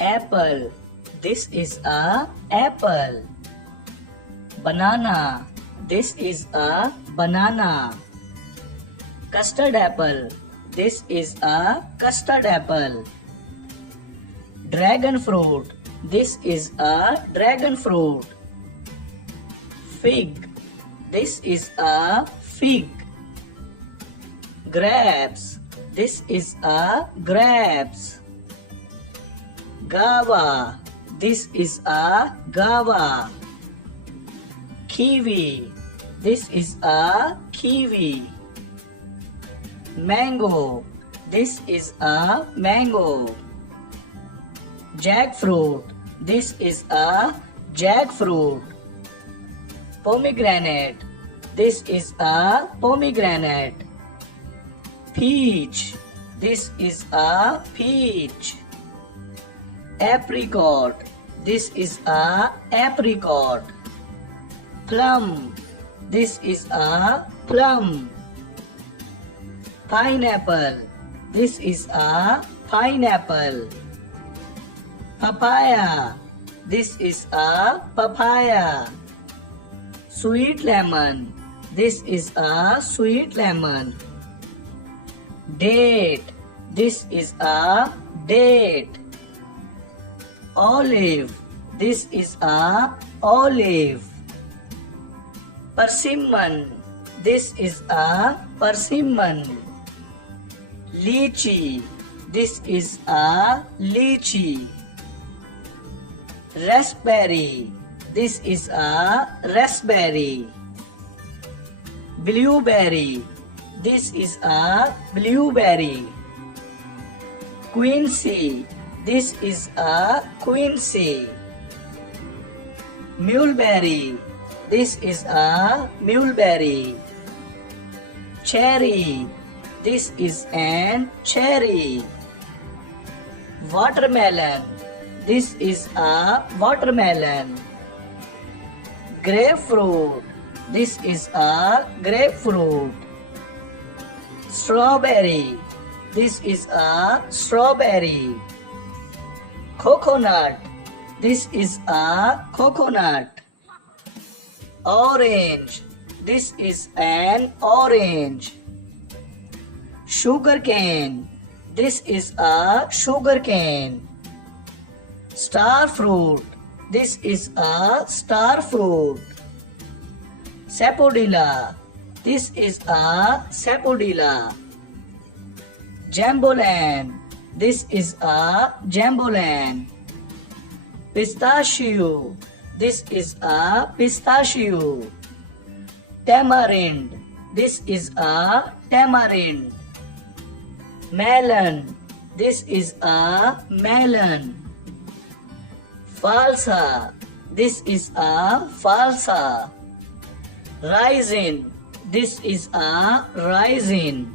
Apple. This is a apple. Banana. This is a banana. Custard apple. This is a custard apple. Dragon fruit. This is a dragon fruit. Fig. This is a fig. Grapes. This is a grapes. Guava. This is a guava. Kiwi. This is a kiwi. Mango. This is a mango. Jackfruit. This is a jackfruit. Pomegranate. This is a pomegranate. Peach. This is a peach. Apricot. This is a apricot. Plum. This is a plum. Pineapple. This is a pineapple. Papaya. This is a papaya. Sweet lemon. This is a sweet lemon. Date. This is a date. Olive. This is a olive. Persimmon. This is a persimmon. Lychee. This is a lychee. Raspberry. This is a raspberry. Blueberry. This is a blueberry. Quincy. This is a quincy. Mulberry. This is a mulberry. Cherry. This is an cherry. Watermelon. This is a watermelon. Grapefruit. This is a grapefruit. Strawberry. This is a strawberry. Coconut. This is a coconut. Orange. This is an orange. Sugarcane. This is a sugarcane. Star fruit. This is a star fruit. Sapodilla. This is a sapodilla. Jambolan. This is a jambolan. Pistachio. This is a pistachio. Tamarind. This is a tamarind. Melon. This is a melon. Falsa. This is a falsa. Raisin. This is a raisin.